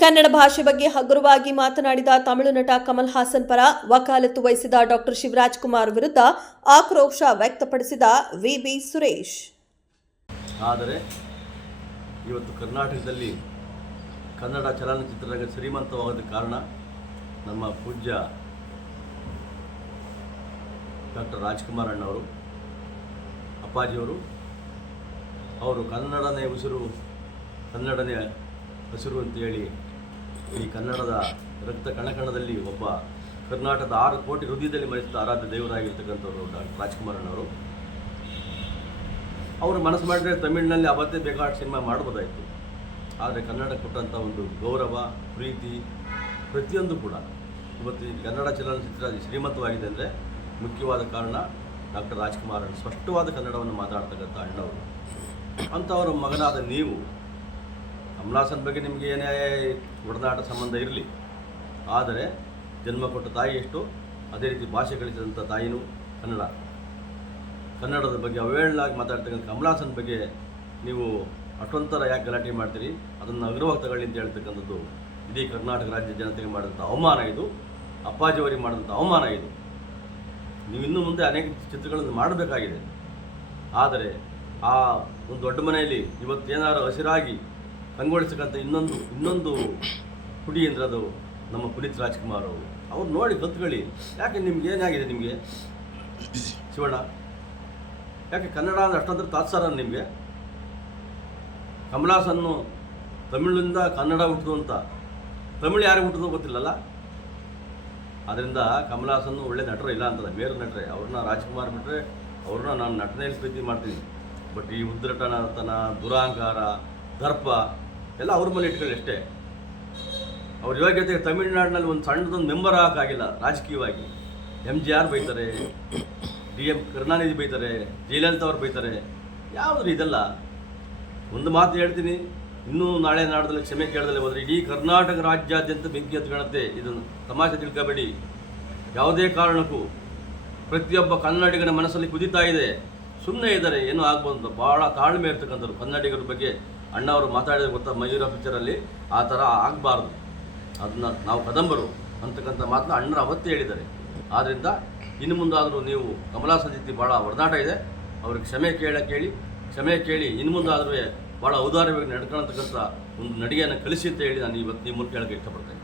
ಕನ್ನಡ ಭಾಷೆ ಬಗ್ಗೆ ಹಗುರವಾಗಿ ಮಾತನಾಡಿದ ತಮಿಳು ನಟ ಕಮಲ್ ಹಾಸನ್ ಪರ ವಕಾಲತ್ತು ವಹಿಸಿದ ಡಾಕ್ಟರ್ ಶಿವರಾಜ್ ಕುಮಾರ್ ವಿರುದ್ಧ ಆಕ್ರೋಶ ವ್ಯಕ್ತಪಡಿಸಿದ ವಿಬಿ ಸುರೇಶ್. ಆದರೆ ಇವತ್ತು ಕರ್ನಾಟಕದಲ್ಲಿ ಕನ್ನಡ ಚಲನಚಿತ್ರರಂಗ ಶ್ರೀಮಂತವಾಗೋದಕ್ಕೆ ಕಾರಣ ನಮ್ಮ ಪೂಜ್ಯ ಡಾಕ್ಟರ್ ರಾಜ್ಕುಮಾರ್ ಅಣ್ಣವರು, ಅಪ್ಪಾಜಿಯವರು. ಅವರು ಕನ್ನಡನೇ ಉಸಿರು, ಕನ್ನಡನೇ ಹಸಿರು ಅಂತೇಳಿ ಈ ಕನ್ನಡದ ರಕ್ತ ಕಣಕಣದಲ್ಲಿ ಒಬ್ಬ ಕರ್ನಾಟಕದ 6 ಕೋಟಿ ಹೃದಯದಲ್ಲಿ ಮರೆತ ಆರಾಧ್ಯ ದೇವರಾಗಿರ್ತಕ್ಕಂಥವ್ರು ಡಾಕ್ಟರ್ ರಾಜ್ಕುಮಾರ್ ಅಣ್ಣವರು. ಅವರು ಮನಸ್ಸು ಮಾಡಿದರೆ ತಮಿಳಿನಲ್ಲಿ ಅವತ್ತೇ ಬೇಕಾದ ಸಿನಿಮಾ ಮಾಡ್ಬೋದಾಯಿತು. ಆದರೆ ಕನ್ನಡ ಕೊಟ್ಟಂಥ ಒಂದು ಗೌರವ, ಪ್ರೀತಿ ಪ್ರತಿಯೊಂದು ಕೂಡ ಇವತ್ತು ಈ ಕನ್ನಡ ಚಲನಚಿತ್ರ ಶ್ರೀಮಂತವಾಗಿದೆ ಅಂದರೆ ಮುಖ್ಯವಾದ ಕಾರಣ ಡಾಕ್ಟರ್ ರಾಜ್ಕುಮಾರ್ ಅಣ್ಣ. ಸ್ಪಷ್ಟವಾದ ಕನ್ನಡವನ್ನು ಮಾತಾಡ್ತಕ್ಕಂಥ ಅಣ್ಣವರು. ಅಂಥವರ ಮಗನಾದ ನೀವು ಕಮಲಾಸನ್ ಬಗ್ಗೆ ನಿಮಗೆ ಏನೇ ಒಡನಾಟ ಸಂಬಂಧ ಇರಲಿ, ಆದರೆ ಜನ್ಮ ಕೊಟ್ಟ ತಾಯಿ ಎಷ್ಟು, ಅದೇ ರೀತಿ ಭಾಷೆ ಕಲಿಸಿದಂಥ ತಾಯಿನೂ ಕನ್ನಡದ ಬಗ್ಗೆ ಅವೇಳಾಗಿ ಮಾತಾಡ್ತಕ್ಕಂಥ ಕಮಲಾಸನ್ ಬಗ್ಗೆ ನೀವು ಅಷ್ಟೊಂಥರ ಯಾಕೆ ಗಲಾಟೆ ಮಾಡ್ತೀರಿ? ಅದನ್ನು ಅಗ್ರವಾಗಿ ತಗೊಳ್ಳಿ ಅಂತ ಹೇಳ್ತಕ್ಕಂಥದ್ದು ಇಡೀ ಕರ್ನಾಟಕ ರಾಜ್ಯ ಜನತೆಗೆ ಮಾಡಿದಂಥ ಅವಮಾನ ಇದು. ಅಪ್ಪಾಜಿಯವರಿಗೆ ಮಾಡಿದಂಥ ಅವಮಾನ ಇದು. ನೀವು ಇನ್ನು ಮುಂದೆ ಅನೇಕ ಚಿತ್ರಗಳನ್ನು ಮಾಡಬೇಕಾಗಿದೆ. ಆದರೆ ಆ ಒಂದು ದೊಡ್ಡ ಮನೆಯಲ್ಲಿ ಇವತ್ತೇನಾದ್ರು ಹಸಿರಾಗಿ ಕಂಗೊಳಿಸಕ್ಕಂಥ ಇನ್ನೊಂದು ಹುಡಿ ಅಂದರೆ ಅದು ನಮ್ಮ ಪುನೀತ್ ರಾಜ್ಕುಮಾರ್ ಅವರು. ಅವ್ರು ನೋಡಿ ಕಲ್ತ್ಕೊಳ್ಳಿ. ಯಾಕೆ ನಿಮ್ಗೆ ಏನಾಗಿದೆ? ನಿಮಗೆ ಶಿವಣ್ಣ, ಯಾಕೆ ಕನ್ನಡ ಅಂದರೆ ಅಷ್ಟೊಂದು ತಾತ್ಸಾರ ನಿಮಗೆ? ಕಮಲಾಸನ್ನು ತಮಿಳಿಂದ ಕನ್ನಡ ಹುಟ್ಟಿದು ಅಂತ, ತಮಿಳು ಯಾರಿಗೆ ಹುಟ್ಟಿದೋ ಗೊತ್ತಿಲ್ಲಲ್ಲ. ಆದ್ದರಿಂದ ಕಮಲಾಸನ್ನು ಒಳ್ಳೆ ನಟರು ಇಲ್ಲ ಅಂತಲ್ಲ, ಮೇರು ನಟರೆ. ಅವ್ರನ್ನ ರಾಜ್ಕುಮಾರ್ ಬಿಟ್ಟರೆ ಅವ್ರನ್ನ ನಾನು ನಟನೆಯಲ್ಲಿ ಪ್ರೀತಿ ಮಾಡ್ತೀನಿ. ಬಟ್ ಈ ಉದ್ರಟನತನ, ದುರಾಂಕಾರ, ದರ್ಪ ಎಲ್ಲ ಅವ್ರ ಮೇಲೆ ಇಟ್ಕೊಳ್ಳಿ ಅಷ್ಟೇ. ಅವ್ರ ಯೋಗ್ಯತೆ ತಮಿಳುನಾಡಿನಲ್ಲಿ ಒಂದು ಸಣ್ಣದೊಂದು ಮೆಂಬರ್ ಹಾಕಾಗಿಲ್ಲ ರಾಜಕೀಯವಾಗಿ. MGR ಬೈತಾರೆ, DM ಕರುಣಾನಿಧಿ ಬೈತಾರೆ, ಜಯಲಲಿತಾ ಅವ್ರು ಬೈತಾರೆ. ಯಾವುದು ಇದೆಲ್ಲ? ಒಂದು ಮಾತು ಹೇಳ್ತೀನಿ, ಇನ್ನೂ ನಾಳೆ ನಾಡದಲ್ಲಿ ಕ್ಷಮೆ ಕೇಳದಲ್ಲೇ ಹೋದರೆ ಇಡೀ ಕರ್ನಾಟಕ ರಾಜ್ಯಾದ್ಯಂತ ಬೆಂಕಿ ಹತ್ಕೊಳ್ಳುತ್ತೆ. ಇದನ್ನು ತಮಾಷೆ ತಿಳ್ಕೊಬೇಡಿ. ಯಾವುದೇ ಕಾರಣಕ್ಕೂ ಪ್ರತಿಯೊಬ್ಬ ಕನ್ನಡಿಗನ ಮನಸ್ಸಲ್ಲಿ ಕುದೀತಾ ಇದೆ. ಸುಮ್ಮನೆ ಇದ್ದಾರೆ, ಏನೂ ಆಗ್ಬೋದು ಅಂತ. ಭಾಳ ತಾಳ್ಮೆ ಇರ್ತಕ್ಕಂಥವ್ರು ಕನ್ನಡಿಗರ ಬಗ್ಗೆ. ಅಣ್ಣವರು ಮಾತಾಡಿದ್ರೆ ಗೊತ್ತಾ, ಮಯೂರ ಪಿಕ್ಚರಲ್ಲಿ ಆ ಥರ ಆಗಬಾರ್ದು, ಅದನ್ನ ನಾವು ಕದಂಬರು ಅಂತಕ್ಕಂಥ ಮಾತನ್ನ ಅಣ್ಣರು ಅವತ್ತೇ ಹೇಳಿದ್ದಾರೆ. ಆದ್ದರಿಂದ ಇನ್ನು ಮುಂದಾದರೂ ನೀವು ಕಮಲಾಸನ್ ಜೊತೆ ಭಾಳ ಒಡನಾಟ ಇದೆ, ಅವ್ರಿಗೆ ಕ್ಷಮೆ ಕೇಳಿ ಇನ್ನು ಮುಂದಾದರೂ ಭಾಳ ಔದಾರ್ಯವಾಗಿ ನಡ್ಕೊಳ್ತಕ್ಕಂಥ ಒಂದು ನಡಿಗೆಯನ್ನು ಕಲಿಸಿ ಅಂತ ಹೇಳಿ ನಾನು ಇವತ್ತು ನಿಮ್ಮ ಮೂಲಕ ಹೇಳೋಕ್ಕೆ ಇಷ್ಟಪಡ್ತೇನೆ.